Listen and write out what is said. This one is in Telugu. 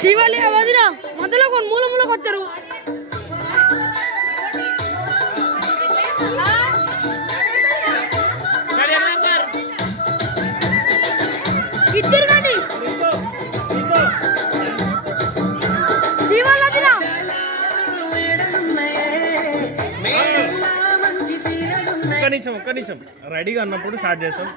శివాలయ వదిన మధ్యలో కొన్ని మూల మూలకు వచ్చారు. ఇద్దరు కండి ఒక్క నిమిషం రెడీగా అన్నప్పుడు స్టార్ట్ చేస్తాం.